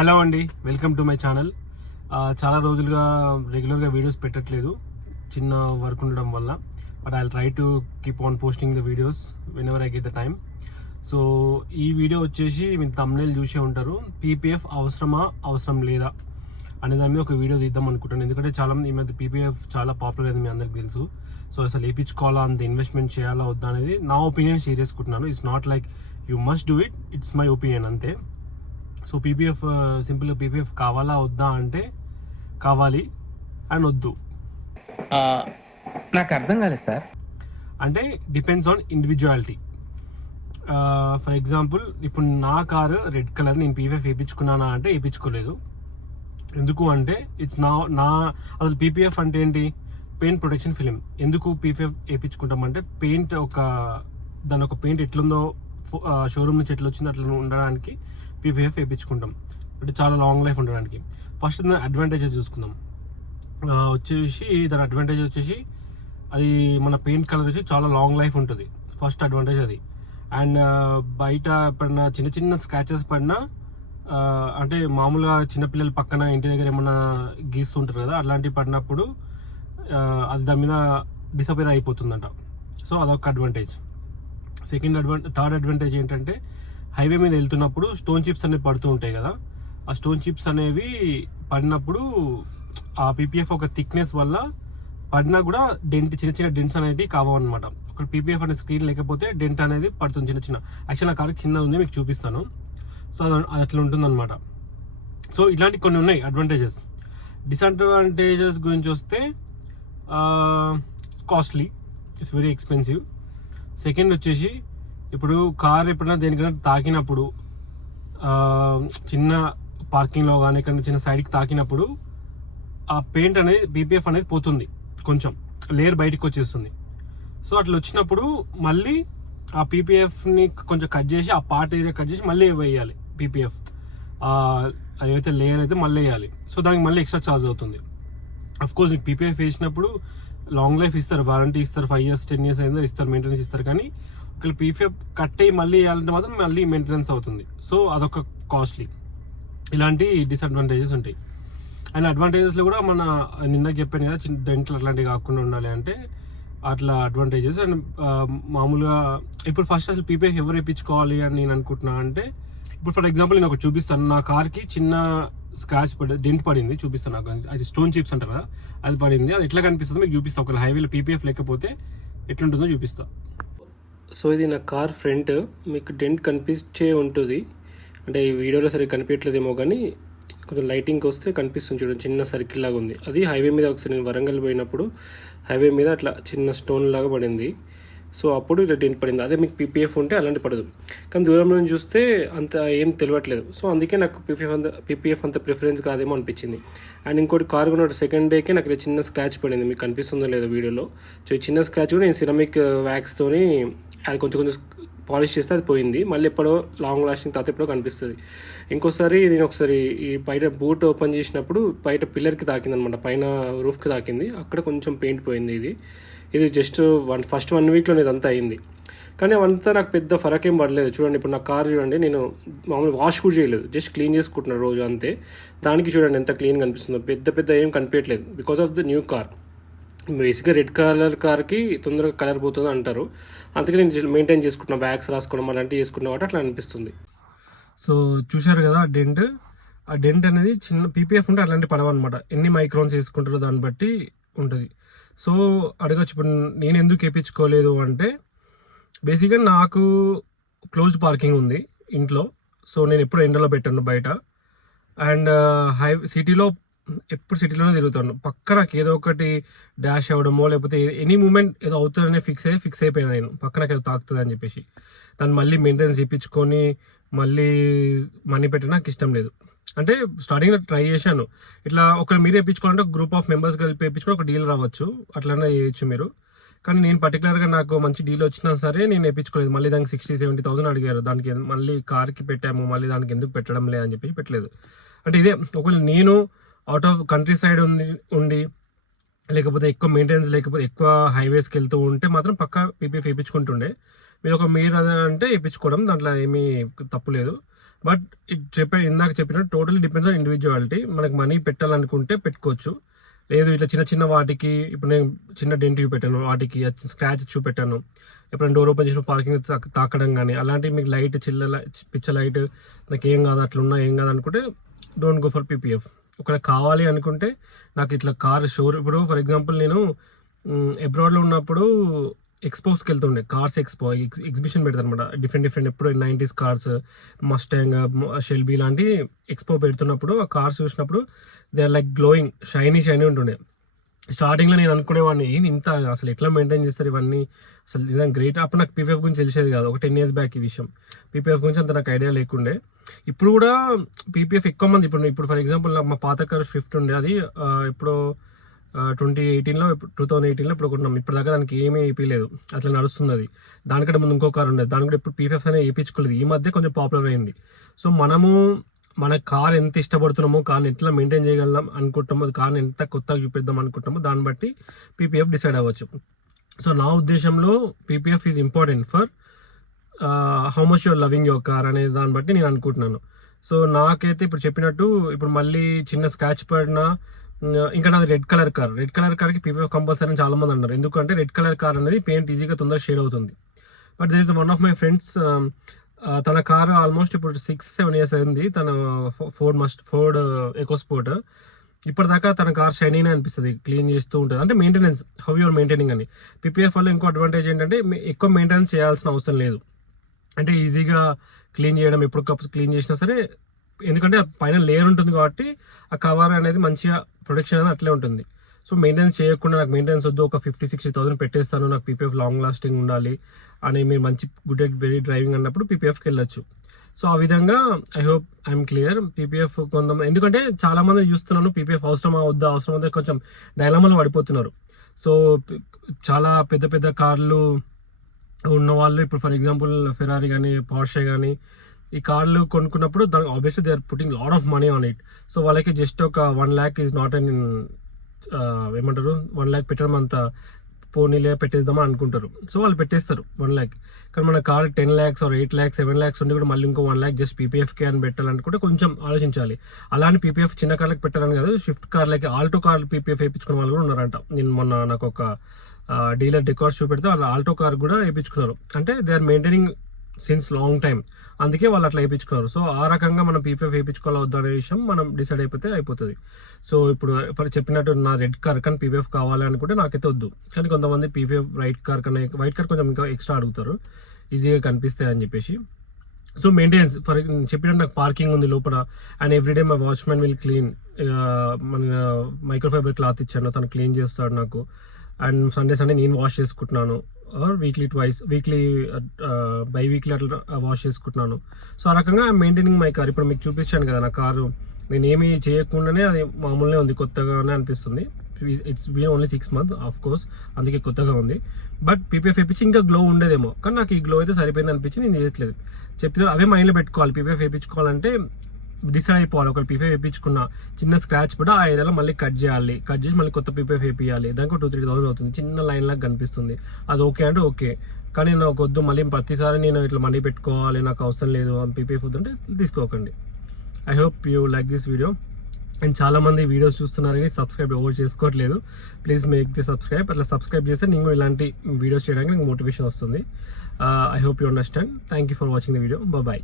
Hello అండి, welcome to my channel. చాలా రోజులుగా రెగ్యులర్గా వీడియోస్ పెట్టట్లేదు, చిన్న వర్క్ ఉండడం వల్ల. But I try to keep on posting the videos when ever I get the time. So ఈ వీడియో వచ్చేసి మీరు thumbnail చూసే ఉంటారు, పీపీఎఫ్ అవసరమా అవసరం లేదా అనే దాని మీద ఒక వీడియో తీద్దాం అనుకుంటాను. ఎందుకంటే చాలామంది ఈ మధ్య పీపీఎఫ్ చాలా పాపులర్ అయింది, మీ అందరికి తెలుసు. సో అసలు వేయించుకోవాలా, అంత ఇన్వెస్ట్మెంట్ చేయాలా వద్దా అనేది నా ఒపీనియన్ షేర్ చేసుకుంటున్నాను. It's not like you must do it, it's my opinion అంతే. సో పీపీఎఫ్ సింపుల్గా పీపీఎఫ్ కావాలా వద్దా అంటే కావాలి అండ్ వద్దు. నాకు అర్థం కాలేదు సార్. అంటే depends on individuality. For example, ఇప్పుడు నా కారు రెడ్ కలర్, నేను పీపీఎఫ్ వేయించుకున్నానా అంటే వేయించుకోలేదు. ఎందుకు అంటే నా అసలు పీపీఎఫ్ అంటే ఏంటి? Paint protection film. ఎందుకు పీపీఎఫ్ వేయించుకుంటామంటే దాని ఒక పెయింట్ ఎట్లుందో, షోరూమ్ నుంచి ఎట్లా వచ్చిందో అట్లా ఉండడానికి పీపీఎఫ్ వేయించుకుంటాం, అంటే చాలా లాంగ్ లైఫ్ ఉండడానికి. ఫస్ట్ దాని అడ్వాంటేజెస్ చూసుకుందాం. దాని అడ్వాంటేజ్ వచ్చేసి అది మన పెయింట్ కలర్ వచ్చి చాలా లాంగ్ లైఫ్ ఉంటుంది, ఫస్ట్ అడ్వాంటేజ్ అది. అండ్ బయట పడిన చిన్న చిన్న స్క్రాచెస్ పడినా, అంటే మామూలుగా చిన్నపిల్లల పక్కన ఇంటి దగ్గర ఏమన్నా గీస్తుంటారు కదా, అట్లాంటివి పడినప్పుడు అది దాని మీద డిసపేర్ అయిపోతుందంట. సో అదొక అడ్వాంటేజ్. థర్డ్ అడ్వాంటేజ్ ఏంటంటే, హైవే మీద వెళ్తున్నప్పుడు స్టోన్ చిప్స్ అనేవి పడుతూ ఉంటాయి కదా, ఆ స్టోన్ చిప్స్ అనేవి పడినప్పుడు ఆ పీపీఎఫ్ ఒక థిక్నెస్ వల్ల పడినా కూడా చిన్న చిన్న డెంట్స్ అనేవి కావన్నమాట. ఒక పీపీఎఫ్ అనే స్క్రీన్ లేకపోతే డెంట్ అనేది పడుతుంది చిన్న చిన్న. యాక్చువల్ నా కారు చిన్న ఉంది, మీకు చూపిస్తాను. సో అది అట్లా ఉంటుందన్నమాట. సో ఇలాంటి కొన్ని ఉన్నాయి అడ్వాంటేజెస్. డిసడ్వాంటేజెస్ గురించి వస్తే, costly, it's very expensive. Second వచ్చేసి, ఇప్పుడు కార్ ఎప్పుడైనా దేనికైనా తాకినప్పుడు, చిన్న పార్కింగ్లో కానీ ఎక్కడ చిన్న సైడ్కి తాకినప్పుడు ఆ పెయింట్ అనేది, పీపీఎఫ్ అనేది పోతుంది, కొంచెం లేయర్ బయటకు వచ్చేస్తుంది. సో అట్లా వచ్చినప్పుడు మళ్ళీ ఆ పీపీఎఫ్ని కొంచెం కట్ చేసి, ఆ పార్ట్ ఏరియా కట్ చేసి మళ్ళీ వేయాలి పీపీఎఫ్. అదైతే లేయర్ అయితే మళ్ళీ వేయాలి. సో దానికి మళ్ళీ ఎక్స్ట్రా ఛార్జ్ అవుతుంది. అఫ్కోర్స్ మీకు పీపీఎఫ్ వేసినప్పుడు లాంగ్ లైఫ్ ఇస్తారు, వారంటీ ఇస్తారు, 5 years 10 years అయినా ఇస్తారు, మెయింటెనెన్స్ ఇస్తారు. కానీ ఒకవేళ పీపీఎఫ్ కట్ అయ్యి మళ్ళీ వేయాలంటే మాత్రం మళ్ళీ మెయింటెనెన్స్ అవుతుంది. సో అదొక కాస్ట్లీ. ఇలాంటి డిసడ్వాంటేజెస్ ఉంటాయి. అండ్ అడ్వాంటేజెస్లో కూడా మన నిందాక చెప్పాను కదా, చిన్న డెంట్లు అట్లాంటివి కాకుండా ఉండాలి అంటే అట్లా అడ్వాంటేజెస్. అండ్ మామూలుగా ఇప్పుడు ఫస్ట్ అసలు పీపీఎఫ్ ఎవరు వేయించుకోవాలి అని నేను అనుకుంటున్నా అంటే, ఇప్పుడు ఫర్ ఎగ్జాంపుల్ నేను ఒకటి చూపిస్తాను. నా కార్కి చిన్న స్క్రాచ్ డెంట్ పడింది, చూపిస్తాను. నాకు అది స్టోన్ చిప్స్ అంటారు కదా, అది పడింది. అది ఎట్లా కనిపిస్తుందో మీకు చూపిస్తాను. ఒకవేళ హైవేలో పీపీఎఫ్ లేకపోతే ఎట్లుంటుందో చూపిస్తా. సో ఇది నా కార్ ఫ్రంట్, మీకు డెంట్ కనిపించే ఉంటుంది. అంటే ఈ వీడియోలో సరిగ్గా కనిపించట్లేదేమో కానీ కొంచెం లైటింగ్కి వస్తే కనిపిస్తుంది, చూడండి, చిన్న సర్కిల్ లాగా ఉంది. అది హైవే మీద ఒకసారి నేను వరంగల్ పోయినప్పుడు హైవే మీద అట్లా చిన్న స్టోన్ లాగా పడింది. సో అప్పుడు ఇలా డెంట్ పడింది. అదే మీకు పీపీఎఫ్ ఉంటే అలాంటి పడదు, కానీ దూరం నుంచి చూస్తే అంత ఏం తెలియట్లేదు. సో అందుకే నాకు పీపీఎఫ్ అంత ప్రిఫరెన్స్ కాదేమో అనిపించింది. అండ్ ఇంకోటి, కార్ కొన్న సెకండ్ డేకే నాకు చిన్న స్క్రాచ్ పడింది, మీకు కనిపిస్తుందో లేదో వీడియోలో. సో ఈ చిన్న స్క్రాచ్ కూడా నేను సిరమిక్ వ్యాక్స్తోని అది కొంచెం పాలిష్ చేస్తే అది పోయింది. మళ్ళీ ఎప్పుడో లాంగ్ లాస్టింగ్ తర్వాత ఎప్పుడో కనిపిస్తుంది. ఇంకోసారి నేను ఒకసారి ఈ బయట బూట్ ఓపెన్ చేసినప్పుడు బయట పిల్లర్కి తాకింది అనమాట, పైన రూఫ్కి తాకింది, అక్కడ కొంచెం పెయింట్ పోయింది. ఇది జస్ట్ ఫస్ట్ 1 weekలో ఇదంతా అయింది. కానీ అవంతా నాకు పెద్ద ఫరక్ ఏం పడలేదు. చూడండి, ఇప్పుడు నా కార్ చూడండి, నేను మామూలు వాష్ కూడా చేయలేదు, జస్ట్ క్లీన్ చేసుకుంటున్నాను రోజు అంతే. దానికి చూడండి ఎంత క్లీన్ కనిపిస్తుందో, పెద్ద ఏం కనిపించట్లేదు, because of the new car. బేసిక్గా రెడ్ కలర్ కార్కి తొందరగా కలర్ పోతుంది అంటారు, అందుకే నేను మెయింటైన్ చేసుకుంటున్నాను, వ్యాక్స్ రాసుకోవడం అలాంటివి చేసుకున్నా కాబట్టి అట్లా అనిపిస్తుంది. సో చూశారు కదా డెంట్. ఆ డెంట్ అనేది చిన్న పీపీఎఫ్ ఉంటే అట్లాంటి పడవన్నమాట, ఎన్ని మైక్రాన్స్ వేసుకుంటారో దాన్ని బట్టి ఉంటుంది. సో అడగచ్చు, ఇప్పుడు నేను ఎందుకు వేయించుకోలేదు అంటే, బేసిక్గా నాకు క్లోజ్డ్ పార్కింగ్ ఉంది ఇంట్లో. సో నేను ఎప్పుడు ఎండలో పెట్టాను బయట. అండ్ సిటీలోనే తిరుగుతాను. పక్క నాకు ఏదో ఒకటి డాష్ అవ్వడమో లేకపోతే ఎనీ మూమెంట్ ఏదో అవుతుందనే ఫిక్స్ అయిపోయినా నేను, పక్క నాకు ఏదో తాకుతుంది అని చెప్పేసి. దాన్ని మళ్ళీ మెయింటెనెన్స్ ఇప్పించుకొని మళ్ళీ మనీ పెట్టడం నాకు ఇష్టం లేదు. అంటే స్టార్టింగ్లో ట్రై చేశాను, ఇట్లా ఒకరు మీరు వేయించుకోవాలంటే గ్రూప్ ఆఫ్ మెంబర్స్ కలిపి వేయించుకొని ఒక డీల్ రావచ్చు, అట్లనే చేయొచ్చు మీరు. కానీ నేను పర్టికులర్గా నాకు మంచి డీల్ వచ్చినా సరే నేను వేయించుకోలేదు. మళ్ళీ దానికి 60,000-70,000 అడిగారు, దానికి మళ్ళీ కార్కి పెట్టాము, మళ్ళీ దానికి ఎందుకు పెట్టడం లేదని చెప్పి పెట్టలేదు. అంటే ఇదే, ఒకవేళ నేను అవుట్ ఆఫ్ కంట్రీ సైడ్ ఉండి లేకపోతే ఎక్కువ మెయింటెనెన్స్ లేకపోతే ఎక్కువ హైవేస్కి వెళ్తూ ఉంటే మాత్రం పక్కా పీపీఎఫ్ వేయించుకుంటుండే. మీరు అదే అంటే వేయించుకోవడం, దాంట్లో ఏమీ తప్పు లేదు. బట్ ఇందాక చెప్పినట్టు టోటలీ డిపెండ్స్ ఆన్ ఇండివిజువాలిటీ. మనకు మనీ పెట్టాలనుకుంటే పెట్టుకోవచ్చు, లేదు ఇట్లా చిన్న చిన్న వాటికి, ఇప్పుడు నేను చిన్న డెంట్ చూపెట్టాను, వాటికి స్క్రాచ్ చూపెట్టాను, ఎప్పుడైనా డోర్ ఓపెన్ చేసిన పార్కింగ్ తాకడం కానీ అలాంటివి, మీకు లైట్ పిచ్చ లైట్ నాకు ఏం కాదు అట్లా ఏం కాదు అనుకుంటే డోంట్ గో ఫర్ పీపీఎఫ్. ఒకవేళ కావాలి అనుకుంటే నాకు ఇట్లా కార్ ఇప్పుడు ఫర్ ఎగ్జాంపుల్ నేను అబ్రాడ్లో ఉన్నప్పుడు ఎక్స్పోస్కి వెళ్తుండే, కార్స్ ఎగ్జిబిషన్ పెడతారు అనమాట, డిఫరెంట్ ఎప్పుడు 90s కార్స్, మస్టాంగ్, షెల్బీ లాంటి ఎక్స్పో పెడుతున్నప్పుడు ఆ కార్స్ చూసినప్పుడు they are like glowing, shiny ఉంటుండే. స్టార్టింగ్లో నేను అనుకునేవాడిని ఏంది ఇంత అసలు ఎట్లా మెయింటైన్ చేస్తారు ఇవన్నీ, అసలు నిజంగా గ్రేట్. అప్పుడు నాకు పీపీఎఫ్ గురించి తెలిసేది కాదు, ఒక 10 years బ్యాక్ ఈ విషయం. పీపీఎఫ్ గురించి అంత నాకు ఐడియా లేకుండే. ఇప్పుడు కూడా పీపీఎఫ్ ఎక్కువ మంది ఇప్పుడు ఫర్ ఎగ్జాంపుల్ నాకు మా పాత కారు స్విఫ్ట్ ఉండే, అది ఇప్పుడు 2018లో ఇప్పుడు కొన్నాం. ఇప్పుడు దాకా దానికి ఏమీ వేయలేదు, అట్లా నడుస్తుంది అది. దానికంటే ముందు ఇంకో కారు ఉండేది, దాని కూడా ఇప్పుడు పీపీఎఫ్ అనేది వేయించుకోలేదు, ఈ మధ్య కొంచెం పాపులర్ అయింది. సో మనము మన కార్ ఎంత ఇష్టపడుతున్నామో, కార్ని ఎట్లా మెయింటైన్ చేయగలం అనుకుంటామో, కార్ని ఎంత కొత్తగా చూపిద్దాం అనుకుంటామో దాన్ని బట్టి పీపీఎఫ్ డిసైడ్ అవ్వచ్చు. సో నా ఉద్దేశంలో PPF is important for how much your loving your car అనే దాన్ని బట్టి నేను అనుకుంటున్నాను. సో నాకైతే ఇప్పుడు చెప్పినట్టు ఇప్పుడు మళ్ళీ చిన్న స్క్రాచ్ పడినా, ఇంకా నాది రెడ్ కలర్ కార్కి పీపీఎఫ్ కంపల్సరీ చాలా మంది అన్నారు. ఎందుకంటే రెడ్ కలర్ కార్ అనేది పెయింట్ ఈజీగా తొందరగా షేడ్ అవుతుంది. But there is one of my friends, తన కారు ఆల్మోస్ట్ ఇప్పుడు 6-7 years అయింది, తన ఫోర్డ్ ఎకోస్పోర్ట్. ఇప్పటిదాకా తన కార్ షైనీనే అనిపిస్తుంది, క్లీన్ చేస్తూ ఉంటుంది. అంటే మెయింటెనెన్స్, హౌ యూర్ మెయింటైనింగ్ అని. పీపీఎఫ్ వల్ల ఇంకో అడ్వాంటేజ్ ఏంటంటే ఎక్కువ మెయింటెనెన్స్ చేయాల్సిన అవసరం లేదు. అంటే ఈజీగా క్లీన్ చేయడం, ఎప్పటికప్పుడు క్లీన్ చేసినా సరే, ఎందుకంటే పైన లేయర్ ఉంటుంది కాబట్టి ఆ కవర్ అనేది మంచిగా ప్రొటెక్షన్ అనేది అట్లే ఉంటుంది. సో మెయింటెనెన్స్ చేయకుండా నాకు మెయింటెనెన్స్ వద్దు, ఒక 50-60,000 పెట్టేస్తాను, నాకు పీపీఎఫ్ లాంగ్ లాస్టింగ్ ఉండాలి అని మీరు మంచి గుడ్ ఎట్ వెరీ డ్రైవింగ్ అన్నప్పుడు పీపీఎఫ్కి వెళ్ళొచ్చు. సో ఆ విధంగా I hope I'm clear. PPF కొంతమంది, ఎందుకంటే చాలా మంది చూస్తున్నాను పీపీఎఫ్ అవసరమా వద్దా, అవసరం వద్ద కొంచెం డైలమాలో పడిపోతున్నారు. సో చాలా పెద్ద కార్లు ఉన్న వాళ్ళు, ఇప్పుడు ఫర్ ఎగ్జాంపుల్ ఫెరారీ కానీ, పోర్షే కానీ, ఈ కార్లు కొనుక్కున్నప్పుడు దానికి obviously they are putting lot of money on it. So వాళ్ళకి జస్ట్ ఒక 1 lakh ఈజ్ నాట్ అన్ ఏమంటారు, 1 lakh పెట్టడం అంత పోనీలే పెట్టేద్దామని అనుకుంటారు. సో వాళ్ళు పెట్టేస్తారు 1 lakh. కానీ మన car 10 lakhs or 8 lakhs 7 lakhs ఉండి కూడా మళ్ళీ ఇంకో 1 lakh జస్ట్ పీపీఎఫ్కే అని పెట్టాలనుకుంటే కొంచెం ఆలోచించాలి. అలానే పీపీఎఫ్ చిన్న కార్లకు పెట్టాలని కాదు, స్విఫ్ట్ కార్లకి, ఆల్టో కార్లు పీపీఎఫ్ వేయించుకున్న వాళ్ళు కూడా ఉన్నారంట. నేను మొన్న నాకు ఒక డీలర్ డెకార్స్ చూపెడితే వాళ్ళు ఆల్టో కార్ కూడా వేయించుకున్నారు. అంటే they are maintaining since long time, అందుకే వాళ్ళు అట్లా వేయించుకున్నారు. సో ఆ రకంగా మనం పీపీఎఫ్ వేయించుకోవాలా వద్దా అనే విషయం మనం డిసైడ్ అయిపోతుంది. సో ఇప్పుడు చెప్పినట్టు నా రెడ్ కార్ కానీ పీపీఎఫ్ కావాలి అనుకుంటే నాకైతే వద్దు. కానీ కొంతమంది పీపీఎఫ్ వైట్ కార్ కొంచెం ఇంకా ఎక్స్ట్రా అడుగుతారు, ఈజీగా కనిపిస్తాయి అని చెప్పేసి. సో మెయింటెనెన్స్ చెప్పినట్టు నాకు పార్కింగ్ ఉంది లోపల, and everyday my watchman will clean. మన మైక్రోఫైబర్ క్లాత్ ఇచ్చాను, తను క్లీన్ చేస్తాడు నాకు. అండ్ సండే నేను వాష్ చేసుకుంటున్నాను, ఆర్ వీక్లీ బై వీక్లీ అట్లా వాష్ చేసుకుంటున్నాను. సో ఆ రకంగా మెయింటైనింగ్ మై కార్. ఇప్పుడు మీకు చూపించాను కదా నా కారు, నేను ఏమీ చేయకుండానే అది మామూలునే ఉంది, కొత్తగానే అనిపిస్తుంది. It's been only 6 months of course, అందుకే కొత్తగా ఉంది. బట్ పీపీఎఫ్ వేయించి ఇంకా గ్లో ఉండేదేమో, కానీ నాకు ఈ గ్లో అయితే సరిపోయింది అనిపించి నేను చేయట్లేదు. చెప్పిన అవే మైండ్లో పెట్టుకోవాలి. పీపీఎఫ్ వేయించుకోవాలంటే డిసైడ్ అయిపోవాలి. ఒకవేళ పీపీఎఫ్ వేయించుకున్న చిన్న స్క్రాచ్ కూడా ఆ ఏరియాలో మళ్ళీ కట్ చేసి మళ్ళీ కొత్త పీపీఎఫ్ వేయించాలి. దానికి 2-3,000 అవుతుంది, చిన్న లైన్ లాగా కనిపిస్తుంది. అది ఓకే అంటే ఓకే, కానీ నాకు వద్దు, మళ్ళీ ప్రతిసారి నేను ఇట్లా మనీ పెట్టుకోవాలి, నాకు అవసరం లేదు, పీపీఎఫ్ వద్దంటే తీసుకోకండి. I hope you like this video. And చాలా మంది వీడియోస్ చూస్తున్నారని సబ్స్క్రైబ్ ఎవరు చేసుకోవట్లేదు, ప్లీజ్ మేక్ ది సబ్స్క్రైబ్. అట్లా సబ్స్క్రైబ్ చేస్తే నేను ఇలాంటి వీడియోస్ చేయడానికి నాకు మోటివేషన్ వస్తుంది. I hope you understand. Thank you for watching the video. Bye.